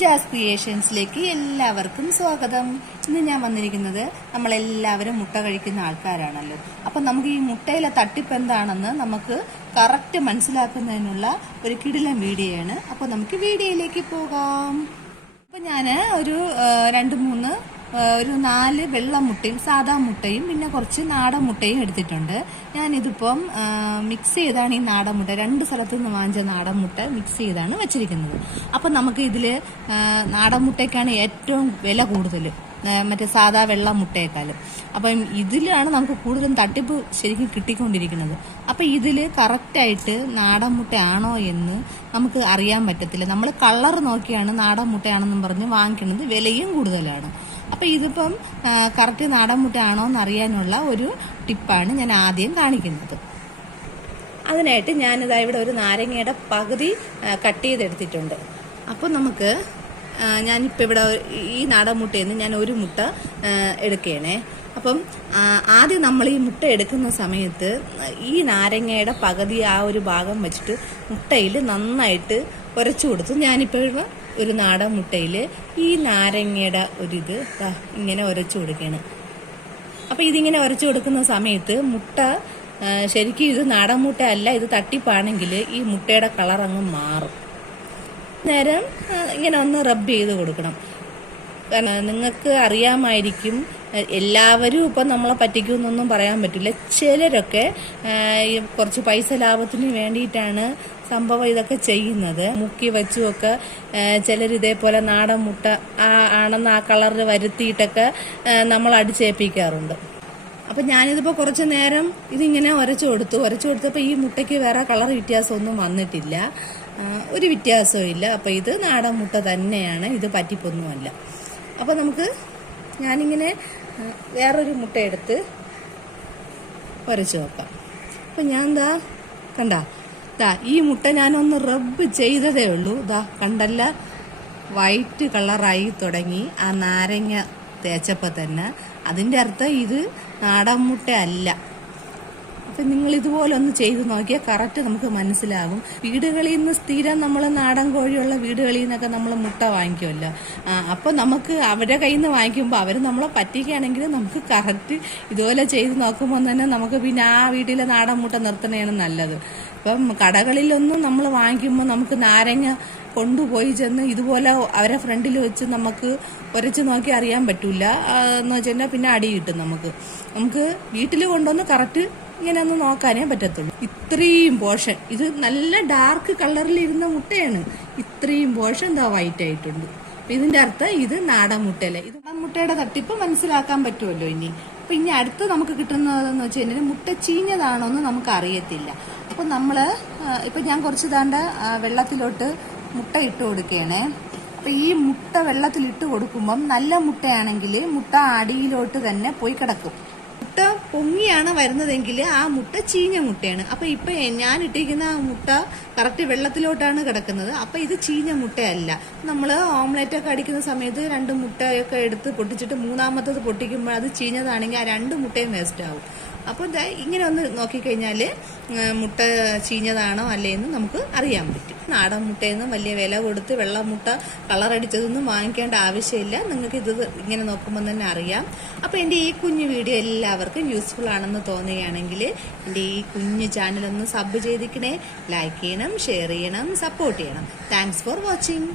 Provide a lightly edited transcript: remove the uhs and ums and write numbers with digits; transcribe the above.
Jazz ക്രിയേഷൻസിലേക്ക് എല്ലാവർക്കും സ്വാഗതം. ഇന്ന് ഞാൻ വന്നിരിക്കുന്നത് നമ്മളെല്ലാവരും മുട്ട കഴിക്കുന്ന ആൾക്കാരാണല്ലോ. അപ്പം നമുക്ക് ഈ മുട്ടയിലെ തട്ടിപ്പ് എന്താണെന്ന് നമുക്ക് കറക്റ്റ് മനസ്സിലാക്കുന്നതിനുള്ള ഒരു കിടിലൻ വീഡിയോ ആണ്. അപ്പോൾ നമുക്ക് വീഡിയോയിലേക്ക് പോകാം. അപ്പം ഞാൻ ഒരു 4 വെള്ള മുട്ടയും സാധാ മുട്ടയും പിന്നെ കുറച്ച് നാടൻ മുട്ടയും എടുത്തിട്ടുണ്ട്. ഞാനിതിപ്പം മിക്സ് ചെയ്താണ് ഈ നാടൻ മുട്ട 2 സ്ഥലത്തു നിന്ന് വാങ്ങിച്ച നാടൻ മുട്ട മിക്സ് ചെയ്താണ് വെച്ചിരിക്കുന്നത്. അപ്പം നമുക്ക് ഇതിൽ നാടൻ മുട്ടയ്ക്കാണ് ഏറ്റവും വില കൂടുതൽ, മറ്റേ സാധാ വെള്ള മുട്ടയേക്കാളും. അപ്പം ഇതിലാണ് നമുക്ക് കൂടുതലും തട്ടിപ്പ് ശരിക്കും കിട്ടിക്കൊണ്ടിരിക്കുന്നത്. അപ്പം ഇതിൽ കറക്റ്റായിട്ട് നാടൻ മുട്ടയാണോ എന്ന് നമുക്ക് അറിയാൻ പറ്റത്തില്ല. നമ്മൾ കളർ നോക്കിയാണ് നാടൻ മുട്ടയാണെന്നും പറഞ്ഞ് വാങ്ങിക്കുന്നത്, വിലയും കൂടുതലാണ്. അപ്പം ഇതിപ്പം കറക്റ്റ് നാടൻ മുട്ടയാണോ എന്ന് അറിയാനുള്ള ഒരു ടിപ്പാണ് ഞാൻ ആദ്യം കാണിക്കുന്നത്. അതിനായിട്ട് ഞാനിതാ ഇവിടെ ഒരു നാരങ്ങയുടെ പകുതി കട്ട് ചെയ്തെടുത്തിട്ടുണ്ട്. അപ്പം നമുക്ക് ഞാനിപ്പോൾ ഇവിടെ ഈ നാടൻ മുട്ടയിൽ നിന്ന് ഞാൻ ഒരു മുട്ട എടുക്കുകയാണേ. അപ്പം ആദ്യം നമ്മൾ ഈ മുട്ട എടുക്കുന്ന സമയത്ത് ഈ നാരങ്ങയുടെ പകുതി ആ ഒരു ഭാഗം വെച്ചിട്ട് മുട്ടയിൽ നന്നായിട്ട് ഉരച്ചു കൊടുത്തു. ഞാനിപ്പോൾ ഒരു നാടൻ മുട്ടയിൽ ഈ നാരങ്ങയുടെ ഒരിത് ഇങ്ങനെ ഉരച്ചു കൊടുക്കുകയാണ്. അപ്പം ഇതിങ്ങനെ ഉരച്ചു കൊടുക്കുന്ന സമയത്ത് മുട്ട ശരിക്കും ഇത് നാടൻ മുട്ട അല്ല, ഇത് തട്ടിപ്പാണെങ്കിൽ ഈ മുട്ടയുടെ കളർ അങ്ങ് മാറും. നേരം ഇങ്ങനെ ഒന്ന് റബ്ബ് ചെയ്ത് കൊടുക്കണം. കാരണം നിങ്ങൾക്ക് അറിയാമായിരിക്കും, എല്ലാവരും ഇപ്പം നമ്മളെ പറ്റിക്കുമെന്നൊന്നും പറയാൻ പറ്റില്ല. ചിലരൊക്കെ കുറച്ച് പൈസ ലാഭത്തിന് വേണ്ടിയിട്ടാണ് സംഭവം ഇതൊക്കെ ചെയ്യുന്നത്. മുക്കി വെച്ചുമൊക്കെ ചിലർ ഇതേപോലെ നാടൻ മുട്ട ആണെന്ന് ആ കളറിൽ വരുത്തിയിട്ടൊക്കെ നമ്മൾ അടിച്ചേൽപ്പിക്കാറുണ്ട്. അപ്പം ഞാനിതിപ്പോൾ കുറച്ച് നേരം ഇതിങ്ങനെ ഉരച്ചു കൊടുത്തപ്പോൾ ഈ മുട്ടയ്ക്ക് വേറെ കളർ വ്യത്യാസമൊന്നും വന്നിട്ടില്ല, ഒരു വ്യത്യാസവും ഇല്ല. അപ്പം ഇത് നാടൻ മുട്ട തന്നെയാണ്, ഇത് പറ്റിപ്പൊന്നുമല്ല. അപ്പം നമുക്ക് ഞാനിങ്ങനെ വേറൊരു മുട്ട എടുത്ത് ഉരച്ചു നോക്കാം. അപ്പം ഞാൻ കണ്ടാ ഈ മുട്ട ഞാനൊന്ന് റബ്ബ് ചെയ്തതേ ഉള്ളൂ. കണ്ടല്ല, വൈറ്റ് കളറായി തുടങ്ങി ആ നാരങ്ങ തേച്ചപ്പോൾ തന്നെ. അതിൻ്റെ അർത്ഥം ഇത് നാടൻ മുട്ട അല്ല. അപ്പം നിങ്ങൾ ഇതുപോലെ ഒന്ന് ചെയ്ത് നോക്കിയാൽ കറക്റ്റ് നമുക്ക് മനസ്സിലാകും. വീടുകളിൽ നിന്ന് സ്ഥിരം നമ്മൾ നാടൻ കോഴിയുള്ള വീടുകളിൽ നിന്നൊക്കെ നമ്മൾ മുട്ട വാങ്ങിക്കുമല്ലോ. അപ്പോൾ നമുക്ക് അവരുടെ കയ്യിൽ നിന്ന് വാങ്ങിക്കുമ്പോൾ അവർ നമ്മളെ പറ്റിക്കുകയാണെങ്കിൽ നമുക്ക് കറക്റ്റ് ഇതുപോലെ ചെയ്ത് നോക്കുമ്പോൾ തന്നെ നമുക്ക് പിന്നെ ആ വീട്ടിലെ നാടൻ മുട്ട നിർത്തണതാണ് നല്ലത്. ഇപ്പം കടകളിലൊന്നും നമ്മൾ വാങ്ങിക്കുമ്പോൾ നമുക്ക് നാരങ്ങ കൊണ്ടുപോയി ചെന്ന് ഇതുപോലെ അവരെ ഫ്രണ്ടിൽ വെച്ച് നമുക്ക് ഉരച്ച് നോക്കി അറിയാൻ പറ്റൂല എന്ന് വെച്ചാൽ പിന്നെ അടി കിട്ടും. നമുക്ക് വീട്ടിൽ കൊണ്ടുവന്ന് കറക്റ്റ് ഇങ്ങനെ ഒന്ന് നോക്കാനേ പറ്റത്തുള്ളൂ. ഇത്രയും പോർഷൻ, ഇത് നല്ല ഡാർക്ക് കളറിലിരുന്ന മുട്ടയാണ്, ഇത്രയും പോർഷൻ വൈറ്റ് ആയിട്ടുണ്ട്. ഇതിന്റെ അർത്ഥം ഇത് നാടൻ മുട്ടയല്ല. ഇത് മുട്ടയുടെ തട്ടിപ്പ് മനസ്സിലാക്കാൻ പറ്റുമല്ലോ. ഇനി അടുത്ത് നമുക്ക് കിട്ടുന്നതെന്ന് വെച്ച് കഴിഞ്ഞാൽ മുട്ട ചീഞ്ഞതാണോ എന്ന് നമുക്ക് അറിയത്തില്ല. അപ്പൊ ഇപ്പൊ ഞാൻ കുറച്ച് വെള്ളത്തിലോട്ട് മുട്ട ഇട്ട് കൊടുക്കുകയാണേ. അപ്പൊ ഈ മുട്ട വെള്ളത്തിലിട്ട് കൊടുക്കുമ്പം നല്ല മുട്ടയാണെങ്കിൽ മുട്ട അടിയിലോട്ട് തന്നെ പോയി കിടക്കും. മുട്ട പൊങ്ങിയാണ് വരുന്നതെങ്കിൽ ആ മുട്ട ചീഞ്ഞ മുട്ടയാണ്. അപ്പൊ ഇപ്പൊ ഞാൻ ഇട്ടിരിക്കുന്ന ആ മുട്ട കറക്റ്റ് വെള്ളത്തിലോട്ടാണ് കിടക്കുന്നത്. അപ്പൊ ഇത് ചീഞ്ഞ മുട്ടയല്ല. നമ്മൾ ഓംലെറ്റ് ഒക്കെ അടിക്കുന്ന സമയത്ത് 2 മുട്ടയൊക്കെ എടുത്ത് പൊട്ടിച്ചിട്ട് 3ാമത്തത് പൊട്ടിക്കുമ്പോൾ അത് ചീഞ്ഞതാണെങ്കിൽ ആ 2 മുട്ടയും വേസ്റ്റ് ആവും. അപ്പോൾ ഇങ്ങനെ ഒന്ന് നോക്കിക്കഴിഞ്ഞാൽ മുട്ട ചീഞ്ഞതാണോ അല്ലേന്ന് നമുക്ക് അറിയാൻ പറ്റും. നാടൻ മുട്ടയൊന്നും വലിയ വില കൊടുത്ത് വെള്ള മുട്ട കളറടിച്ചതൊന്നും വാങ്ങിക്കേണ്ട ആവശ്യമില്ല. നിങ്ങൾക്ക് ഇത് ഇങ്ങനെ നോക്കുമ്പോൾ തന്നെ അറിയാം. അപ്പോൾ എൻ്റെ ഈ കുഞ്ഞു വീഡിയോ എല്ലാവർക്കും യൂസ്ഫുൾ ആണെന്ന് തോന്നുകയാണെങ്കിൽ എൻ്റെ ഈ കുഞ്ഞു ചാനലൊന്ന് സബ് ചെയ്തിക്കണേ, ലൈക്ക് ചെയ്യണം, ഷെയർ ചെയ്യണം, സപ്പോർട്ട് ചെയ്യണം. Thanks for watching.